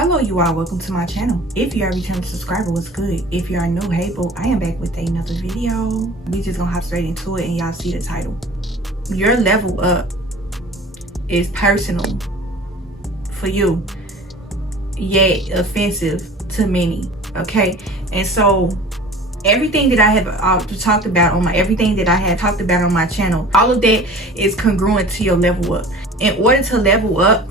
Hello you all, welcome to my channel. If you are a returning subscriber, what's good? If you are new, hey boo, I am back with another video. We just gonna hop straight into it and y'all see the title. Your level up is personal for you, yet offensive to many, okay? And so everything that I have talked about on my channel, all of that is congruent to your level up. In order to level up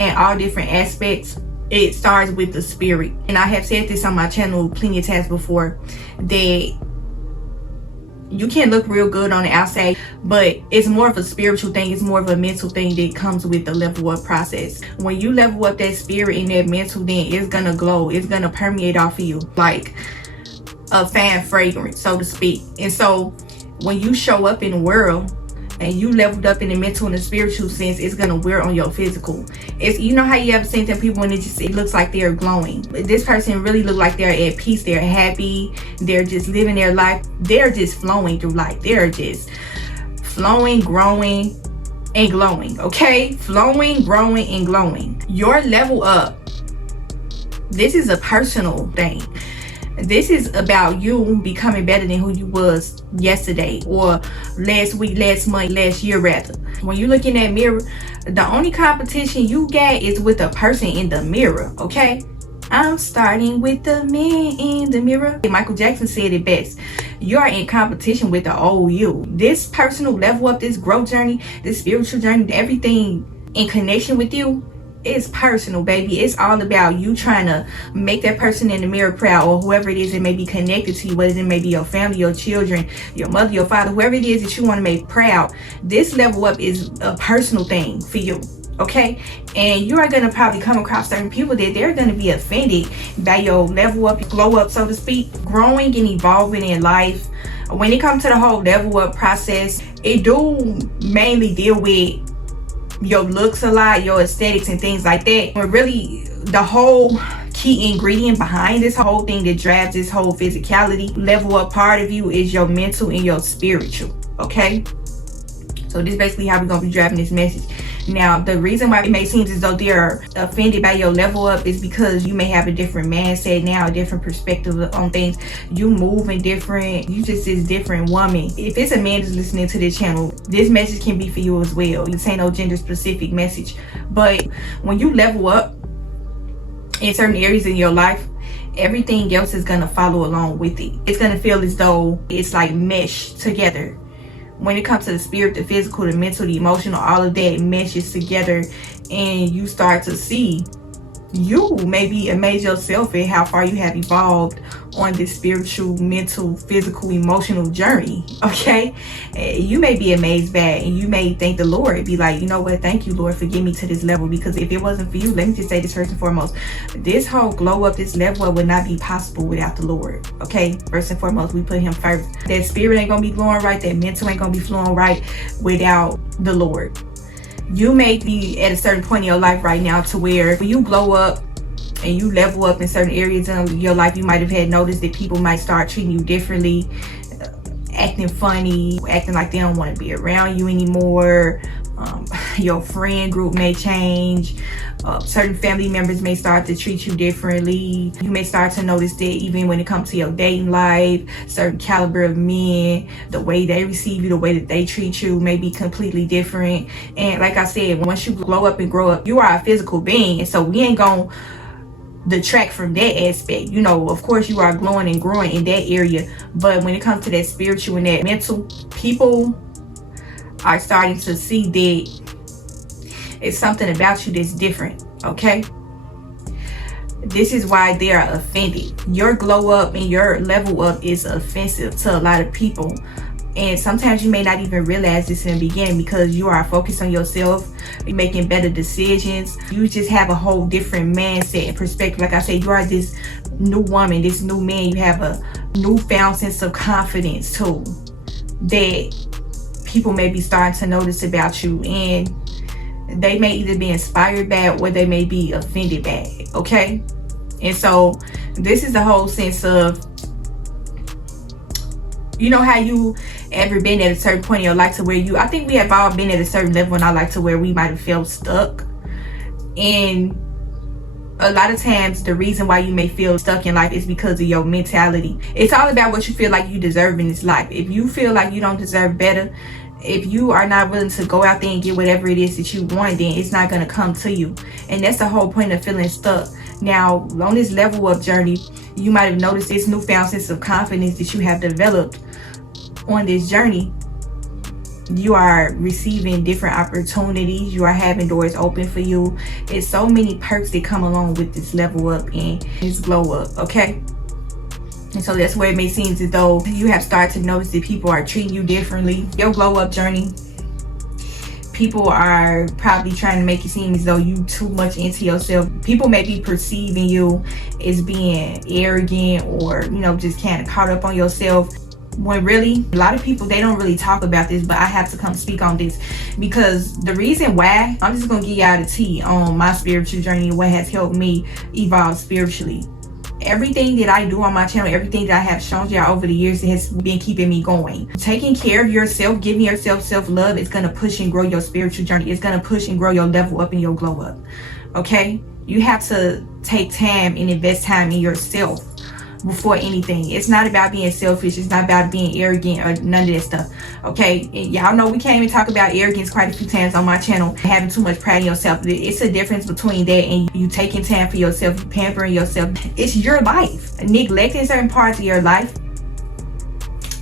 in all different aspects, it starts with the spirit. And I have said this on my channel plenty of times before, that you can look real good on the outside, but it's more of a spiritual thing. It's more of a mental thing that comes with the level up process. When you level up that spirit and that mental, then it's gonna glow, it's gonna permeate off of you like a fan fragrance, so to speak. And so when you show up in the world and you leveled up in the mental and the spiritual sense, it's gonna wear on your physical. It's, you know how you ever seen them people when it looks like they're glowing? This person really look like they're at peace, they're happy, they're just living their life, they're just flowing through life, they're just flowing, growing and glowing, okay? Flowing, growing and glowing. Your level up, this is a personal thing. This is about you becoming better than who you was yesterday, or last week, last month, last year rather. When you look in that mirror, the only competition you got is with the person in the mirror, okay? I'm starting with the man in the mirror. Michael Jackson said it best. You are in competition with the old you. This personal level up, this growth journey, this spiritual journey, everything in connection with you, it's personal, baby. It's all about you trying to make that person in the mirror proud, or whoever it is that may be connected to you, whether it may be your family, your children, your mother, your father, whoever it is that you want to make proud. This level up is a personal thing for you, okay? And you are going to probably come across certain people that they're going to be offended by your level up, glow up, so to speak. Growing and evolving in life, when it comes to the whole level up process, it do mainly deal with your looks a lot, your aesthetics and things like that. But really the whole key ingredient behind this whole thing that drives this whole physicality level up part of you is your mental and your spiritual, okay? So this is basically how we're gonna be driving this message. Now, the reason why it may seem as though they're offended by your level up is because you may have a different mindset now, a different perspective on things. You moving different, you just this different woman. If it's a man that's listening to this channel, this message can be for you as well. This ain't no gender specific message. But when you level up in certain areas in your life, everything else is gonna follow along with it. It's gonna feel as though it's like meshed together. When it comes to the spirit, the physical, the mental, the emotional, all of that meshes together, and you start to see you maybe amaze yourself at how far you have evolved on this spiritual, mental, physical, emotional journey, okay? You may be amazed by it, and you may thank the Lord, be like, you know what, thank you, Lord, for getting me to this level, because if it wasn't for you, let me just say this first and foremost, this whole glow up, this level up would not be possible without the Lord, okay? First and foremost, we put him first. That spirit ain't gonna be glowing right, that mental ain't gonna be flowing right without the Lord. You may be at a certain point in your life right now to where when you glow up and you level up in certain areas of your life, you might have had noticed that people might start treating you differently, acting funny, acting like they don't want to be around you anymore. Your friend group may change. Certain family members may start to treat you differently. You may start to notice that even when it comes to your dating life, certain caliber of men, the way they receive you, the way that they treat you may be completely different. And like I said, once you glow up and grow up, you are a physical being, and so we ain't gonna detract from that aspect. You know, of course you are glowing and growing in that area, but when it comes to that spiritual and that mental, people are starting to see that it's something about you that's different, okay? This is why they are offended. Your glow up and your level up is offensive to a lot of people, and sometimes you may not even realize this in the beginning because you are focused on yourself, you're making better decisions, you just have a whole different mindset and perspective. Like I said, you are this new woman, this new man, you have a newfound sense of confidence too that people may be starting to notice about you, and they may either be inspired by it or they may be offended by it, okay? And so this is the whole sense of, you know how you ever been at a certain point in your life to where you, I think we have all been at a certain level in our life to where we might have felt stuck in A lot of times the reason why you may feel stuck in life is because of your mentality. It's all about what you feel like you deserve in this life. If you feel like you don't deserve better, if you are not willing to go out there and get whatever it is that you want, then it's not going to come to you. And that's the whole point of feeling stuck. Now, on this level up journey, you might have noticed this newfound sense of confidence that you have developed on this journey. You are receiving different opportunities. You are having doors open for you. It's so many perks that come along with this level up and this glow up, okay? And so that's where it may seem as though you have started to notice that people are treating you differently. Your glow up journey, people are probably trying to make it seem as though you too much into yourself. People may be perceiving you as being arrogant or, you know, just kind of caught up on yourself. When really, a lot of people, they don't really talk about this, but I have to come speak on this because the reason why, I'm just going to give y'all the tea on my spiritual journey and what has helped me evolve spiritually. Everything that I do on my channel, everything that I have shown y'all over the years has been keeping me going. Taking care of yourself, giving yourself self-love is going to push and grow your spiritual journey. It's going to push and grow your level up and your glow up. Okay? You have to take time and invest time in yourself before anything. It's not about being selfish. It's not about being arrogant or none of that stuff. Okay? And y'all know we can't even talk about arrogance quite a few times on my channel. Having too much pride in yourself. It's a difference between that and you taking time for yourself, you pampering yourself. It's your life. Neglecting certain parts of your life,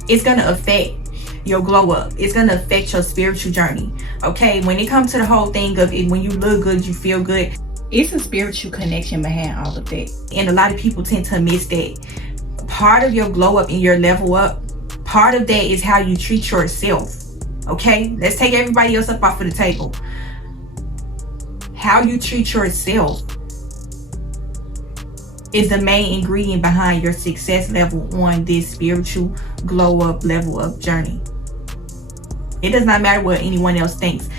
it's gonna affect your glow up. It's gonna affect your spiritual journey. Okay? When it comes to the whole thing of it, when you look good, you feel good, it's a spiritual connection behind all of that. And a lot of people tend to miss that. Part of your glow up and your level up, part of that is how you treat yourself. Okay? Let's take everybody else up off of the table. How you treat yourself is the main ingredient behind your success level on this spiritual glow up, level up journey. It does not matter what anyone else thinks.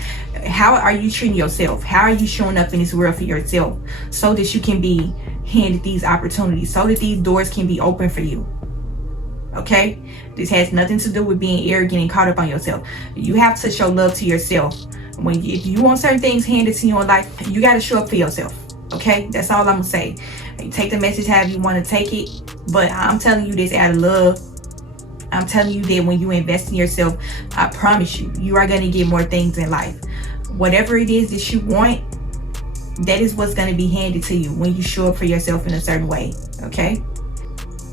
How are you treating yourself? How are you showing up in this world for yourself so that you can be handed these opportunities, so that these doors can be open for you? Okay? This has nothing to do with being arrogant and caught up on yourself. You have to show love to yourself. If you want certain things handed to you in life, you got to show up for yourself. Okay? That's all I'm going to say. You take the message however you want to take it, but I'm telling you this out of love. I'm telling you that when you invest in yourself, I promise you, you are going to get more things in life. Whatever it is that you want, that is what's going to be handed to you when you show up for yourself in a certain way. Okay?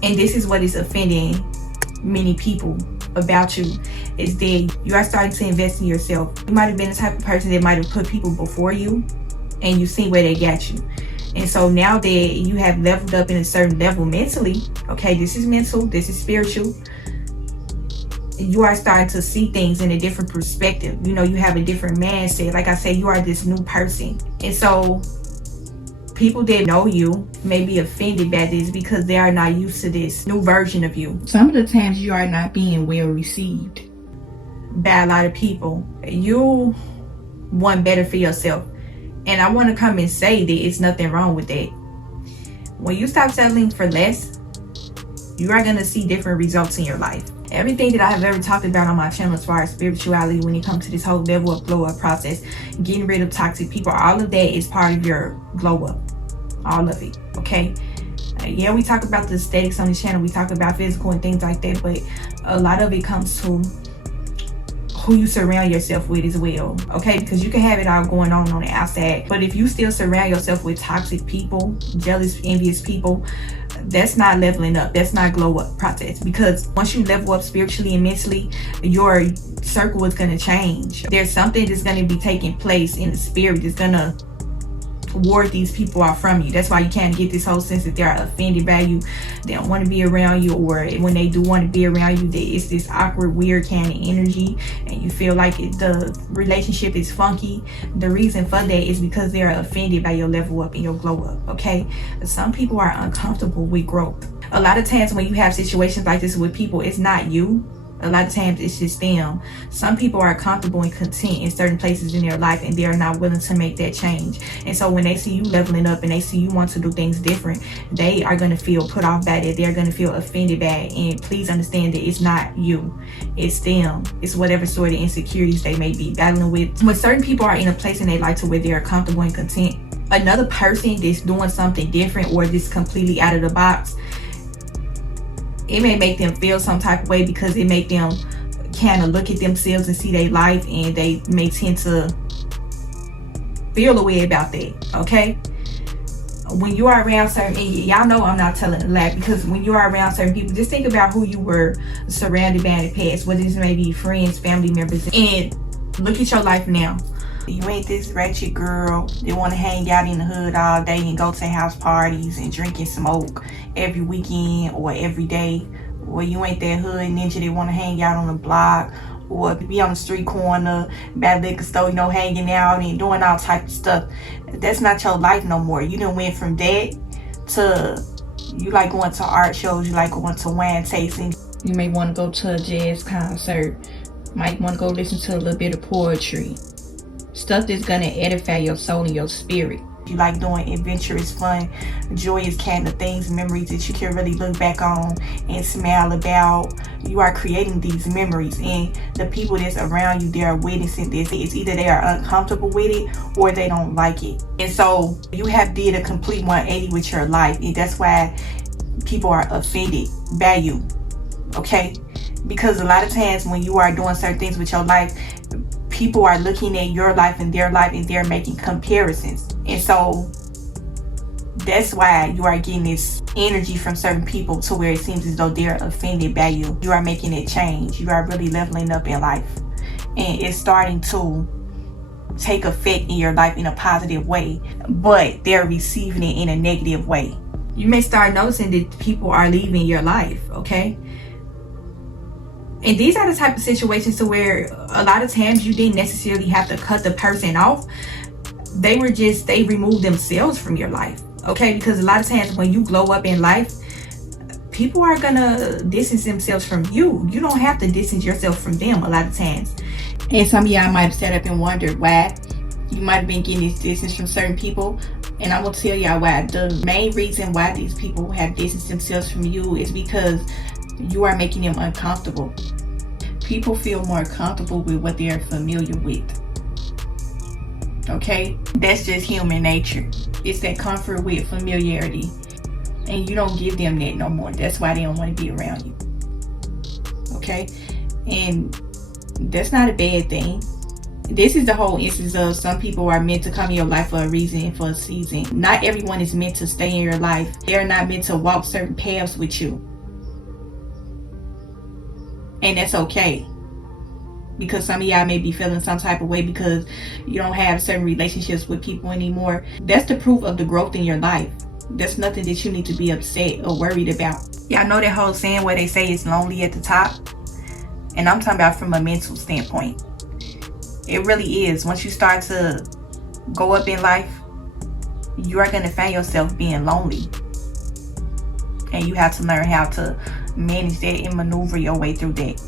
And this is what is offending many people about you, is that you are starting to invest in yourself. You might have been the type of person that might have put people before you, and you see where they got you. And so now that you have leveled up in a certain level mentally, okay, this is mental, this is spiritual, you are starting to see things in a different perspective. You know, you have a different mindset. Like I said, you are this new person. And so people that know you may be offended by this because they are not used to this new version of you. Some of the times you are not being well received by a lot of people. You want better for yourself. And I want to come and say that it's nothing wrong with that. When you stop settling for less, you are going to see different results in your life. Everything that I have ever talked about on my channel as far as spirituality, when it comes to this whole level up, glow up process, getting rid of toxic people, all of that is part of your glow up. All of it. Okay? Yeah, we talk about the aesthetics on this channel. We talk about physical and things like that. But a lot of it comes to who you surround yourself with as well. Okay? Because you can have it all going on the outside. But if you still surround yourself with toxic people, jealous, envious people, that's not leveling up. That's not glow up process. Because once you level up spiritually and mentally, your circle is going to change. There's something that's going to be taking place in the spirit that's going to ward these people off from you. That's why you can't get this whole sense that they're offended by you, they don't want to be around you, or when they do want to be around you, it's this awkward, weird kind of energy, and you feel like the relationship is funky. The reason for that is because they're offended by your level up and your glow up. Okay? Some people are uncomfortable with growth. A lot of times when you have situations like this with people, it's not you. A lot of times it's just them. Some people are comfortable and content in certain places in their life, and they are not willing to make that change. And so when they see you leveling up and they see you want to do things different, they are going to feel put off by it. They're going to feel offended by it. And please understand that it's not you. It's them. It's whatever sort of insecurities they may be battling with. When certain people are in a place in their life to where they are comfortable and content, another person that's doing something different or just completely out of the box, it may make them feel some type of way, because it make them kind of look at themselves and see their life, and they may tend to feel a way about that. Okay, when you are around certain, and y'all know I'm not telling a lie, because when you are around certain people, just think about who you were surrounded by in the past, whether it's maybe friends, family members, and look at your life now. You ain't this ratchet girl that want to hang out in the hood all day and go to house parties and drink and smoke every weekend or every day. Or you ain't that hood ninja that want to hang out on the block or be on the street corner, by the liquor store, you know, hanging out and doing all type of stuff. That's not your life no more. You done went from that to, you like going to art shows, you like going to wine tasting. You may want to go to a jazz concert, might want to go listen to a little bit of poetry. Stuff that's gonna edify your soul and your spirit. You like doing adventurous, fun, joyous kind of things, memories that you can really look back on and smile about. You are creating these memories, and the people that's around you, they are witnessing this. It's either they are uncomfortable with it or they don't like it. And so you have did a complete 180 with your life, and that's why people are offended by you. Okay, because a lot of times when you are doing certain things with your life, people are looking at your life and they're making comparisons. And so that's why you are getting this energy from certain people to where it seems as though they're offended by you. You are making it change. You are really leveling up in life. And it's starting to take effect in your life in a positive way, but they're receiving it in a negative way. You may start noticing that people are leaving your life, okay? And these are the type of situations to where a lot of times you didn't necessarily have to cut the person off. They removed themselves from your life. Okay, because a lot of times when you glow up in life, people are gonna distance themselves from you. You don't have to distance yourself from them a lot of times. And some of y'all might have sat up and wondered why you might have been getting this distance from certain people. And I'm gonna tell y'all why. The main reason why these people have distanced themselves from you is because you are making them uncomfortable. People feel more comfortable with what they are familiar with. Okay? That's just human nature. It's that comfort with familiarity. And you don't give them that no more. That's why they don't want to be around you. Okay? And that's not a bad thing. This is the whole instance of some people are meant to come in your life for a reason, for a season. Not everyone is meant to stay in your life. They're not meant to walk certain paths with you. And that's okay, because some of y'all may be feeling some type of way because you don't have certain relationships with people anymore. That's the proof of the growth in your life. That's nothing that you need to be upset or worried about. Y'all know that whole saying where they say it's lonely at the top? And I'm talking about from a mental standpoint. It really is. Once you start to go up in life, you are going to find yourself being lonely. And you have to learn how to manage that and maneuver your way through that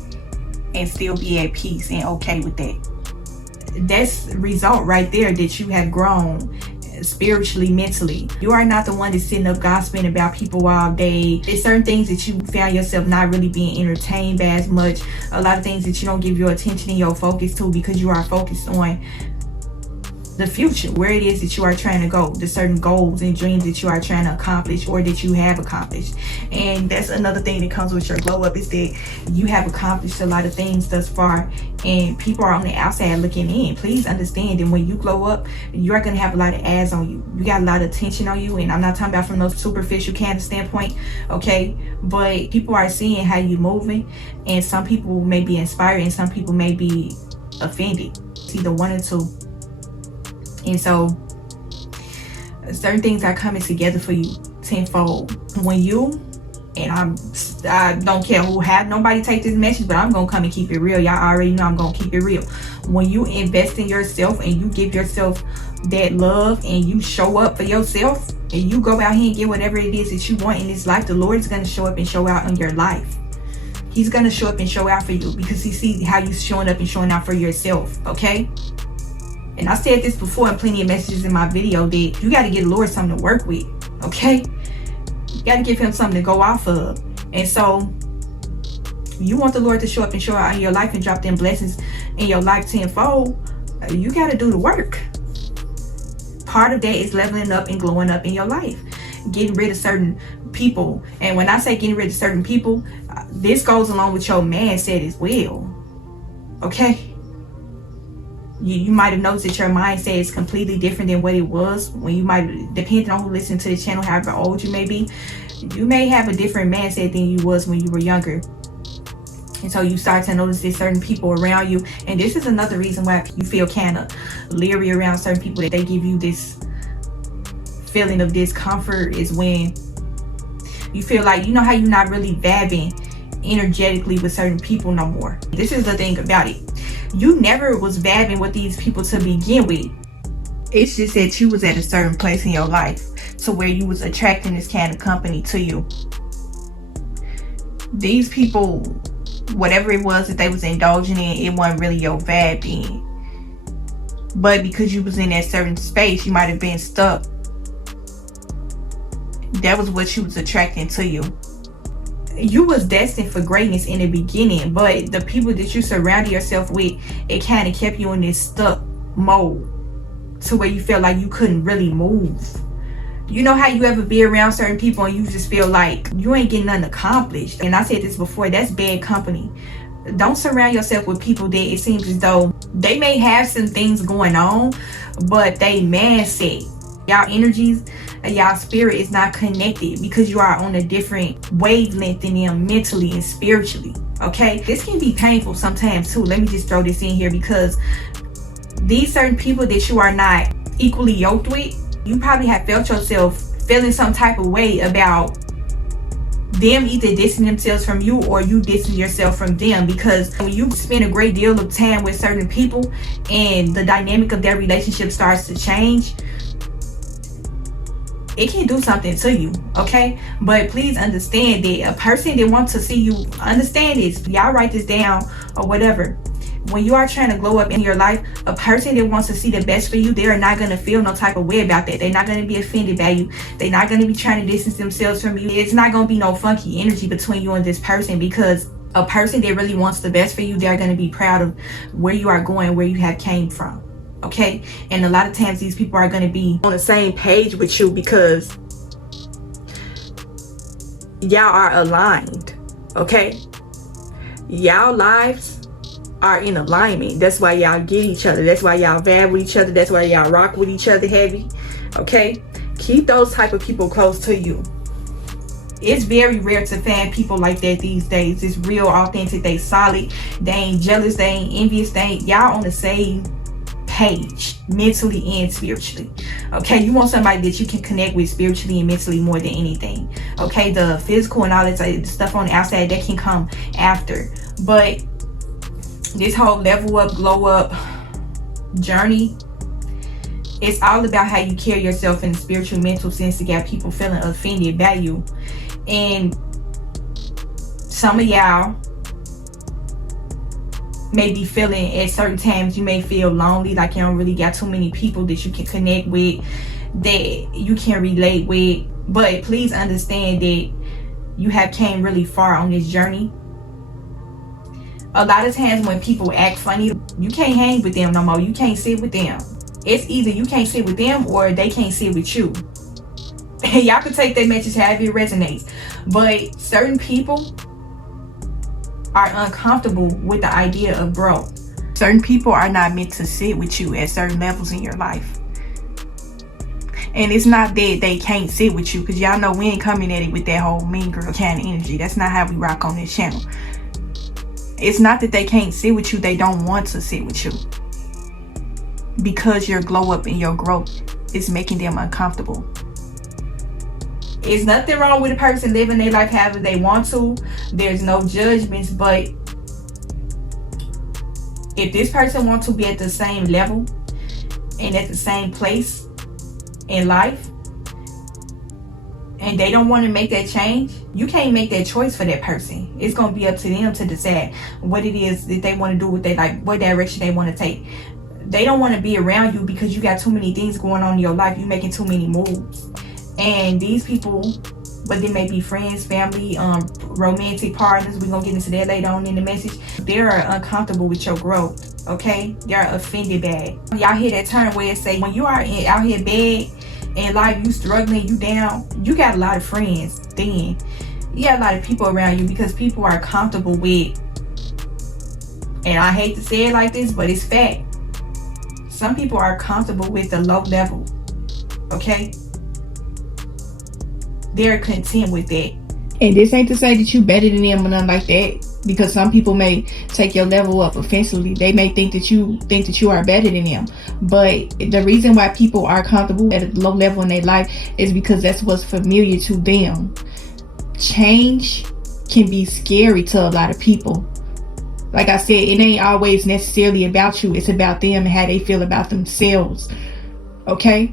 and still be at peace and okay with that. That's the result right there, that you have grown spiritually, mentally. You are not the one that's sitting up gossiping about people all day. There's certain things that you found yourself not really being entertained by as much. A lot of things that you don't give your attention and your focus to, because you are focused on the future, where it is that you are trying to go, the certain goals and dreams that you are trying to accomplish or that you have accomplished. And that's another thing that comes with your glow up, is that you have accomplished a lot of things thus far, and people are on the outside looking in. Please understand that when you glow up, you are going to have a lot of eyes on you. You got a lot of attention on you, and I'm not talking about from no superficial kind of standpoint, okay? But people are seeing how you moving, and some people may be inspired and some people may be offended. It's either one or two. And so certain things are coming together for you tenfold. When you, and I don't care who have nobody take this message, but I'm gonna come and keep it real. Y'all already know I'm gonna keep it real. When you invest in yourself and you give yourself that love and you show up for yourself and you go out here and get whatever it is that you want in this life, the Lord is gonna show up and show out in your life. He's gonna show up and show out for you because he sees how you showing up and showing out for yourself, okay? And I said this before in plenty of messages in my video, that you got to give the Lord something to work with, okay? You got to give him something to go off of. And so you want the Lord to show up and show out in your life and drop them blessings in your life tenfold, you got to do the work. part of that is leveling up and glowing up in your life, getting rid of certain people. And when I say getting rid of certain people, this goes along with your mindset as well. Okay, you might have noticed that your mindset is completely different than what it was when you might, depending on who listens to the channel, however old you may be, you may have a different mindset than you was when you were younger. And so you start to notice there's certain people around you. And this is another reason why you feel kind of leery around certain people, that they give you this feeling of discomfort, is when you feel like, you know how you're not really vibing energetically with certain people no more. This is the thing about it. You never was vibing with these people to begin with. It's just that you was at a certain place in your life to where you was attracting this kind of company to you. These people, whatever it was that they was indulging in, it wasn't really your vibe then. But because you was in that certain space, you might have been stuck. That was what you was attracting to you. You was destined for greatness in the beginning, but the people that you surrounded yourself with, it kind of kept you in this stuck mode to where you felt like you couldn't really move. You know how you ever be around certain people and you just feel like you ain't getting nothing accomplished? And I said this before, that's bad company. Don't surround yourself with people that it seems as though they may have some things going on, but they mindset, y'all energies, y'all spirit is not connected, because you are on a different wavelength than them mentally and spiritually. Okay, this can be painful sometimes too. Let me just throw this in here, because these certain people that you are not equally yoked with, you probably have felt yourself feeling some type of way about them either distancing themselves from you or you distancing yourself from them. Because when you spend a great deal of time with certain people and the dynamic of their relationship starts to change, it can do something to you. Okay, but please understand that a person that wants to see you, understand this, y'all write this down or whatever. When you are trying to glow up in your life, a person that wants to see the best for you, they are not going to feel no type of way about that. They're not going to be offended by you. They're not going to be trying to distance themselves from you. It's not going to be no funky energy between you and this person, because a person that really wants the best for you, they're going to be proud of where you are going, where you have came from. Okay, and a lot of times these people are going to be on the same page with you because y'all are aligned. Okay, y'all lives are in alignment. That's why y'all get each other. That's why y'all vibe with each other. That's why y'all rock with each other heavy. Okay, keep those type of people close to you. It's very rare to find people like that these days. It's real authentic. They solid. They ain't jealous. They ain't envious. They ain't, y'all on the same page, mentally and spiritually. Okay, you want somebody that you can connect with spiritually and mentally more than anything. Okay, the physical and all that stuff on the outside, that can come after. But this whole level up, glow up journey, it's all about how you carry yourself in the spiritual, mental sense to get people feeling offended by you. And some of y'all may be feeling, at certain times you may feel lonely, like you don't really got too many people that you can connect with, that you can relate with. But please understand that you have came really far on this journey. A lot of times when people act funny, you can't hang with them no more. You can't sit with them. It's either you can't sit with them or they can't sit with you. Y'all can take that message however it resonates. But certain people are uncomfortable with the idea of growth. Certain people are not meant to sit with you at certain levels in your life. And it's not that they can't sit with you, because y'all know we ain't coming at it with that whole mean girl kind of energy. That's not how we rock on this channel. It's not that they can't sit with you, they don't want to sit with you. Because your glow up and your growth is making them uncomfortable. It's nothing wrong with a person living their life however they want to. There's no judgments, but if this person wants to be at the same level and at the same place in life, and they don't want to make that change, you can't make that choice for that person. It's going to be up to them to decide what it is that they want to do with their life, what direction they want to take. They don't want to be around you because you got too many things going on in your life. You're making too many moves. And these people, but they may be friends, family, romantic partners, we're going to get into that later on in the message, they are uncomfortable with your growth. Okay, they're offended by it. Y'all hear that term where it say when you are out here bad in life, you struggling, you down, you got a lot of friends. Then you got a lot of people around you because people are comfortable with, and I hate to say it like this, but it's fact, some people are comfortable with the low level. Okay, they're content with that. And this ain't to say that you better than them or nothing like that, because some people may take your level up offensively. They may think that you are better than them. But the reason why people are comfortable at a low level in their life is because that's what's familiar to them. Change can be scary to a lot of people. Like I said, it ain't always necessarily about you. It's about them and how they feel about themselves. Okay?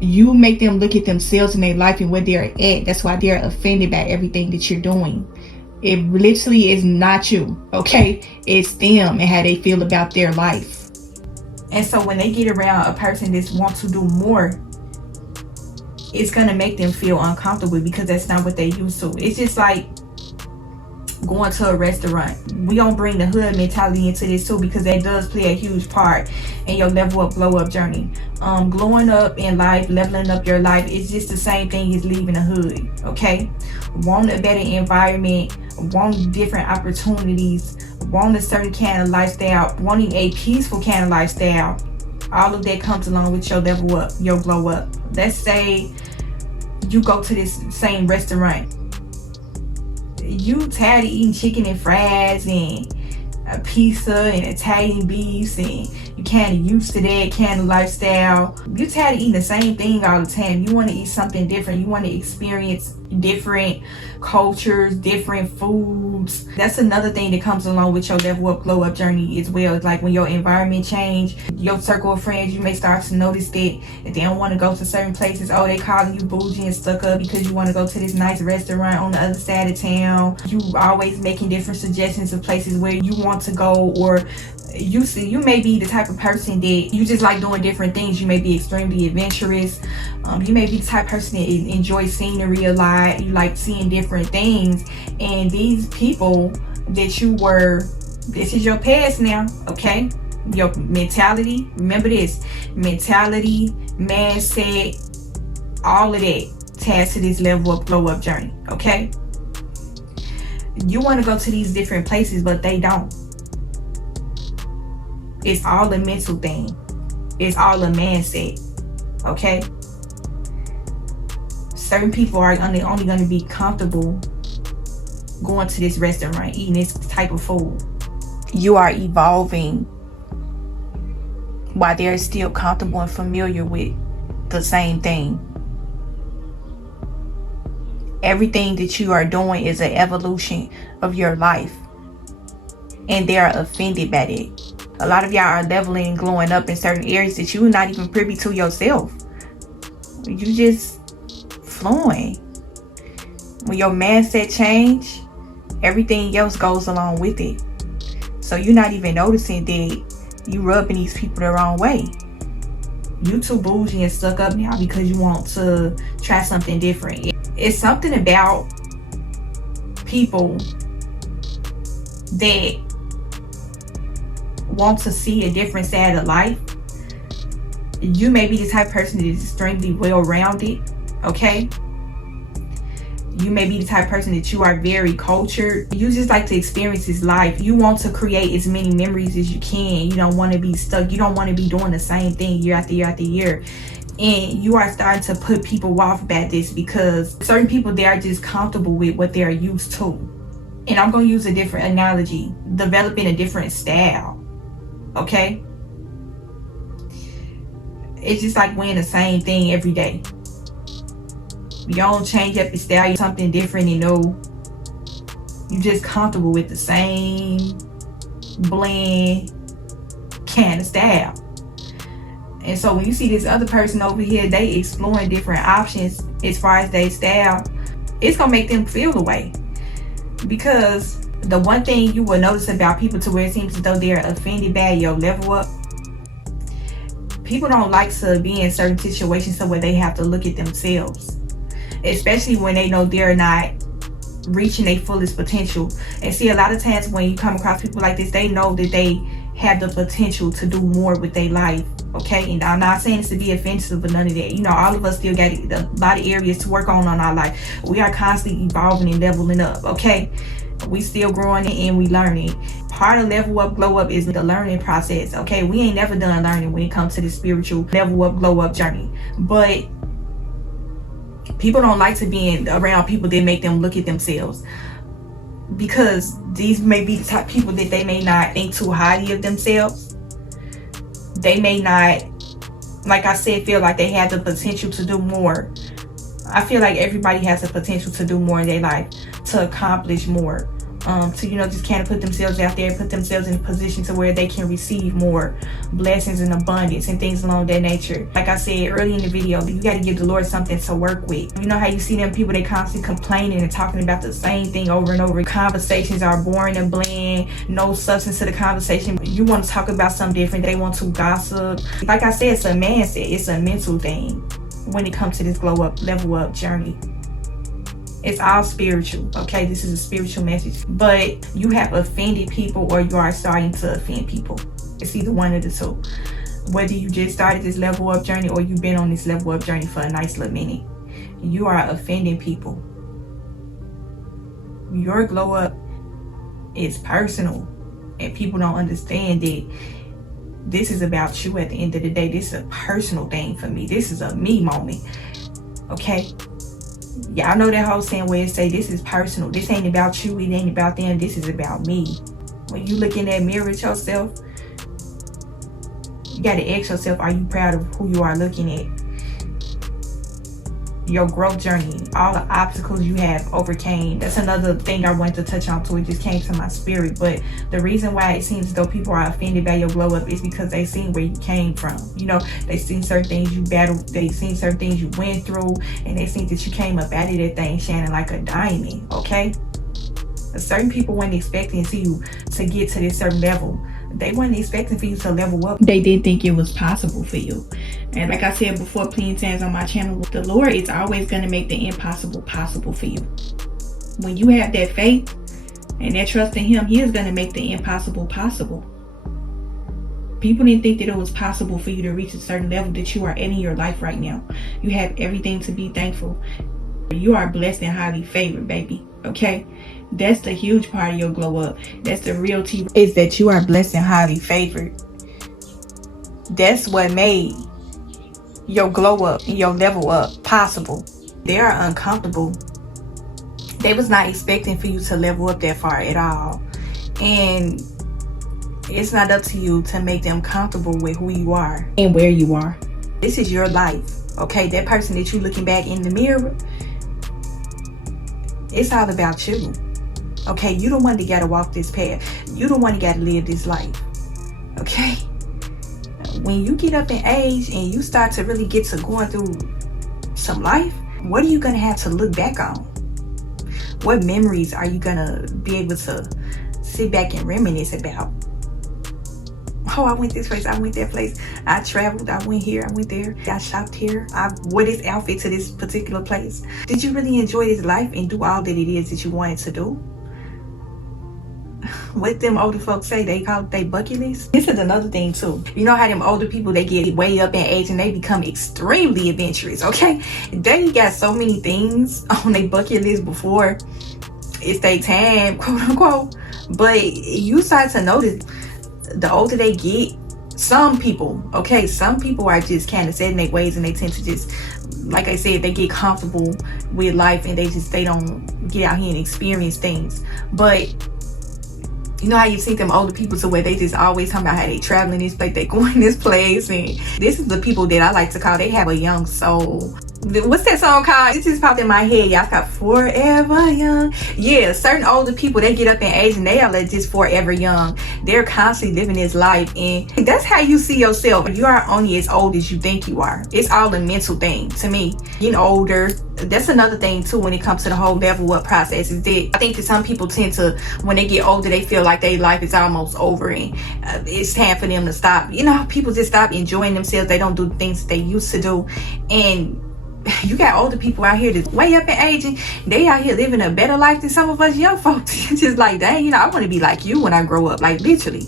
You make them look at themselves in their life and where they're at. That's why they're offended by everything that you're doing. It literally is not you, okay? It's them and how they feel about their life. And so when they get around a person that wants to do more, it's gonna make them feel uncomfortable because that's not what they used to. It's just like going to a restaurant. We don't bring the hood mentality into this too, because that does play a huge part in your level up, glow up journey. Glowing up in life, leveling up your life, is just the same thing as leaving the hood. Okay, want a better environment, want different opportunities, want a certain kind of lifestyle, wanting a peaceful kind of lifestyle. All of that comes along with your level up, your glow up. Let's say you go to this same restaurant. You tired of eating chicken and fries and a pizza and Italian beefs, and you kind of used to that kind of lifestyle. You tired of eating the same thing all the time. You want to eat something different. You want to experience different cultures, different foods. That's another thing that comes along with your level up, glow up journey as well. It's like when your environment change, your circle of friends, you may start to notice that if they don't want to go to certain places, oh, they calling you bougie and stuck up because you want to go to this nice restaurant on the other side of town. You always making different suggestions of places where you want to go, or you may be the type of person that you just like doing different things. You may be extremely adventurous. You may be the type of person that enjoys scenery a lot. You like seeing different things, and these people that you were, this is your past now. Okay, your mentality, remember this, mentality, mindset, all of that ties to this level of glow up journey. Okay, you want to go to these different places, but they don't. It's all a mental thing. It's all a mindset. Okay? Certain people are only going to be comfortable going to this restaurant, eating this type of food. You are evolving while they're still comfortable and familiar with the same thing. Everything that you are doing is an evolution of your life, and they are offended by it. A lot of y'all are leveling and glowing up in certain areas that you're not even privy to yourself. You just flowing. When your mindset change, everything else goes along with it. So you're not even noticing that you rubbing these people the wrong way. You too bougie and stuck up now because you want to try something different. It's something about people that want to see a different side of life. You may be the type of person that is extremely well-rounded. Okay, you may be the type of person that you are very cultured. You just like to experience this life. You want to create as many memories as you can. You don't want to be stuck. You don't want to be doing the same thing year after year after year. And you are starting to put people off about this because certain people, they are just comfortable with what they're used to. And I'm going to use a different analogy, developing a different style. Okay, it's just like wearing the same thing every day. You don't change up your style, you're something different, you know. You just comfortable with the same blend kind of style. And so when you see this other person over here, they exploring different options as far as their style, it's gonna make them feel the way. Because the one thing you will notice about people to where it seems as though they're offended by your level up, people don't like to be in certain situations so where they have to look at themselves, especially when they know they're not reaching their fullest potential. And see, a lot of times when you come across people like this, they know that they have the potential to do more with their life. Okay, and I'm not saying this to be offensive or none of that. You know, all of us still got a lot of areas to work on our life. We are constantly evolving and leveling up. Okay, we still growing and we learning. Part of level up, glow up is the learning process. Okay, we ain't never done learning when it comes to the spiritual level up, glow up journey. But people don't like to be around people that make them look at themselves, because these may be the type of people that they may not think too highly of themselves. They may not, like I said, feel like they have the potential to do more. I feel like everybody has the potential to do more in their life, to accomplish more, to, you know, just kind of put themselves out there, put themselves in a position to where they can receive more blessings and abundance and things along that nature. Like I said early in the video, you got to give the Lord something to work with. You know how you see them people, they constantly complaining and talking about the same thing over and over. Conversations are boring and bland, no substance to the conversation. You want to talk about something different, they want to gossip. Like I said, it's a mindset, it's a mental thing when it comes to this glow up, level up journey. It's all spiritual. Okay, this is a spiritual message. But you have offended people, or you are starting to offend people. It's either one of the two. Whether you just started this level up journey or you've been on this level up journey for a nice little minute, you are offending people. Your glow up is personal, and people don't understand that this is about you at the end of the day. This is a personal thing for me. This is a me moment. Okay? Y'all know that whole saying where it say this is personal. This ain't about you, it ain't about them, this is about me. When you look in that mirror at yourself, you gotta ask yourself, are you proud of who you are looking at? Your growth journey, all the obstacles you have overcame. That's another thing I wanted to touch on too. It just came to my spirit. But the reason why it seems as though people are offended by your glow up is because they seen where you came from. You know, they seen certain things you battled, they seen certain things you went through, and they seen that you came up out of that thing shining like a diamond. Okay, certain people weren't expecting to see you to get to this certain level. They weren't expecting for you to level up. They didn't think it was possible for you. And like I said before, plenty of times on my channel, the Lord is always going to make the impossible possible for you. When you have that faith and that trust in Him, He is going to make the impossible possible. People didn't think that it was possible for you to reach a certain level that you are in your life right now. You have everything to be thankful. You are blessed and highly favored, baby. Okay? That's the huge part of your glow up. That's the real tea, is that you are blessed and highly favored. That's what made your glow up and your level up possible. They are uncomfortable. They was not expecting for you to level up that far at all. And it's not up to you to make them comfortable with who you are and where you are. This is your life. Okay? That person that you looking back in the mirror, it's all about you. Okay, you the one that gotta walk this path. You the one that gotta live this life. Okay? When you get up in age and you start to really get to going through some life, what are you gonna have to look back on? What memories are you gonna be able to sit back and reminisce about? Oh, I went this place, I went that place, I traveled, I went here, I went there, I shopped here, I wore this outfit to this particular place. Did you really enjoy this life and do all that it is that you wanted to do? What them older folks say, they call it they bucket list. This is another thing too. You know how them older people, they get way up in age and they become extremely adventurous, okay? They got so many things on their bucket list before it's their time, quote unquote. But you start to notice, the older they get, some people, okay, some people are just kind of set in their ways and they tend to just, like I said, they get comfortable with life and they don't get out here and experience things. But you know how you see them older people to where they just always talking about how they traveling this place, they going this place, and this is the people that I like to call, they have a young soul. What's that song called? It just popped in my head. Y'all got Forever Young. Yeah, certain older people, they get up in age and they are like just forever young. They're constantly living this life, and that's how you see yourself. You are only as old as you think you are. It's all a mental thing to me. Getting older, that's another thing too when it comes to the whole level up process, is that I think that some people tend to, when they get older, they feel like their life is almost over and it's time for them to stop. You know, people just stop enjoying themselves. They don't do the things that they used to do, and You got older people out here that's way up in age, and they out here living a better life than some of us young folks. It's just like, dang, I want to be like you when I grow up, like literally.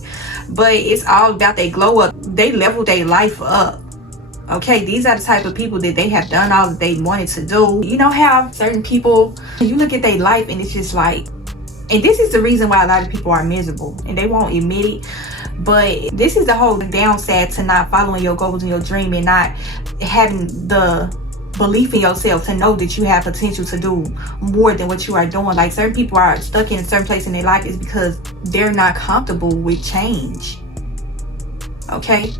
But it's all about they glow up, they level their life up. Okay, these are the type of people that they have done all that they wanted to do. You know how certain people, you look at their life and it's just like, and this is the reason why a lot of people are miserable and they won't admit it. But this is the whole downside to not following your goals and your dream and not having the belief in yourself to know that you have potential to do more than what you are doing. Like certain people are stuck in a certain place in their life is because they're not comfortable with change. Okay,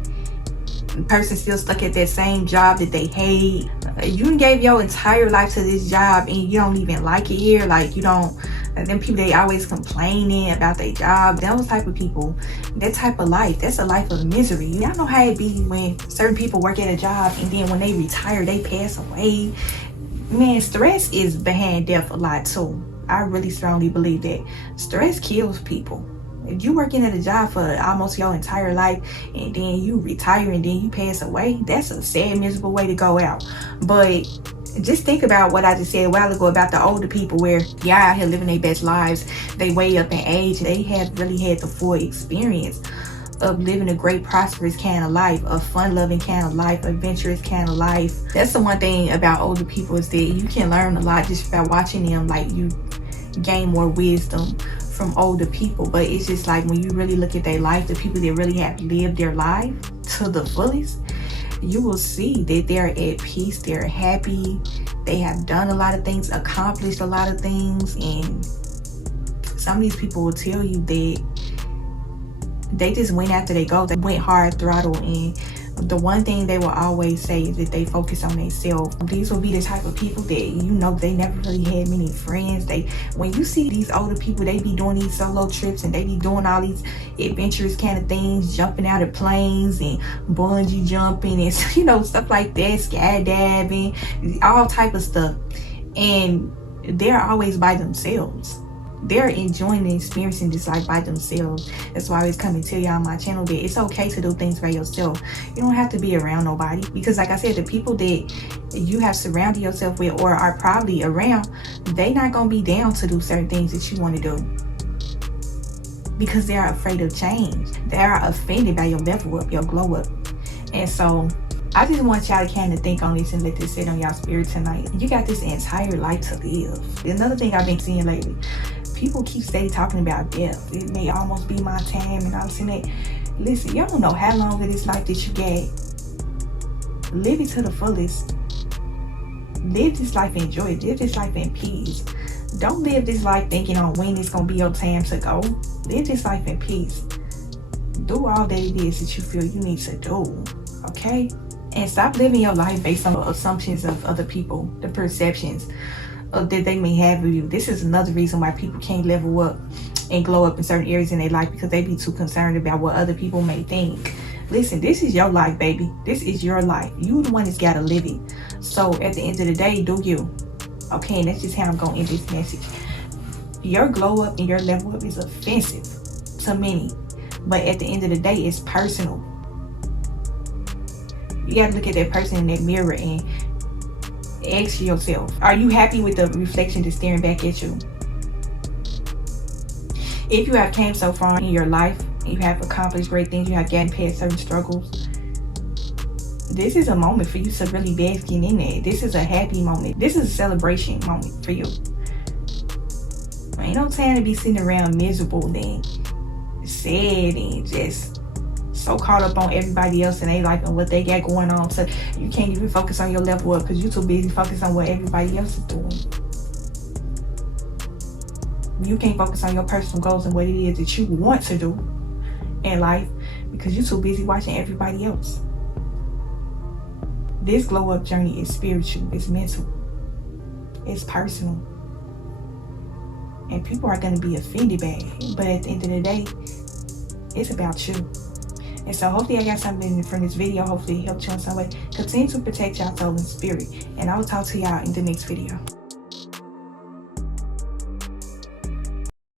the person still stuck at that same job that they hate. You gave your entire life to this job and you don't even like it here. Like you don't, them people, they always complaining about their job. Those type of people, that type of life, that's a life of misery. Y'all know how it be when certain people work at a job and then when they retire, they pass away. Man, stress is behind death a lot too. I really strongly believe that stress kills people. If you working at a job for almost your entire life and then you retire and then you pass away, that's a sad, miserable way to go out. But just think about what I just said a while ago about the older people where y'all out here living their best lives. They way up in age. They have really had the full experience of living a great, prosperous kind of life, a fun-loving kind of life, adventurous kind of life. That's the one thing about older people is that you can learn a lot just by watching them. Like you gain more wisdom from older people. But it's just like when you really look at their life, the people that really have lived their life to the fullest, you will see that they're at peace, they're happy, they have done a lot of things, accomplished a lot of things. And some of these people will tell you that they just went after their goals. They went hard throttle, and the one thing they will always say is that they focus on themselves. These will be the type of people that they never really had many friends. When you see these older people, they be doing these solo trips and they be doing all these adventurous kind of things, jumping out of planes and bungee jumping and stuff like that, skydiving, all type of stuff. And they're always by themselves. They're enjoying and experiencing this life by themselves. That's why I always come and tell y'all on my channel that it's okay to do things by yourself. You don't have to be around nobody, because like I said, the people that you have surrounded yourself with or are probably around, they not gonna be down to do certain things that you want to do because they're afraid of change. They are offended by your level up, your glow up. And so I just want y'all to kind of think on this and let this sit on y'all spirit tonight. You got this entire life to live. Another thing I've been seeing lately, people keep steady talking about death. It may almost be my time, and I'm saying that. Listen, y'all don't know how long of this life that you got. Live it to the fullest. Live this life, enjoy it. Live this life in peace. Don't live this life thinking on when it's gonna be your time to go. Live this life in peace. Do all that it is that you feel you need to do, okay? And stop living your life based on the assumptions of other people, the perceptions that they may have of you. This is another reason why people can't level up and glow up in certain areas in their life, because they be too concerned about what other people may think. Listen, this is your life, baby. This is your life. You the one that's gotta live it. So at the end of the day, do you. Okay, and that's just how I'm gonna end this message. Your glow up and your level up is offensive to many, but at the end of the day, it's personal. You gotta look at that person in that mirror and ask yourself, are you happy with the reflection that's staring back at you? If you have came so far in your life, you have accomplished great things, you have gotten past certain struggles, this is a moment for you to really bask in it. This is a happy moment. This is a celebration moment for you. Ain't no time to be sitting around miserable and sad and just so caught up on everybody else and they life and what they got going on, so you can't even focus on your level up because you're too busy focusing on what everybody else is doing. You can't focus on your personal goals and what it is that you want to do in life because you're too busy watching everybody else. This glow up journey is spiritual, it's mental, it's personal, and people are going to be offended by it, but at the end of the day, it's about you. And so hopefully I got something from this video. Hopefully it helped you in some way. Continue to protect y'all soul and spirit. And I will talk to y'all in the next video.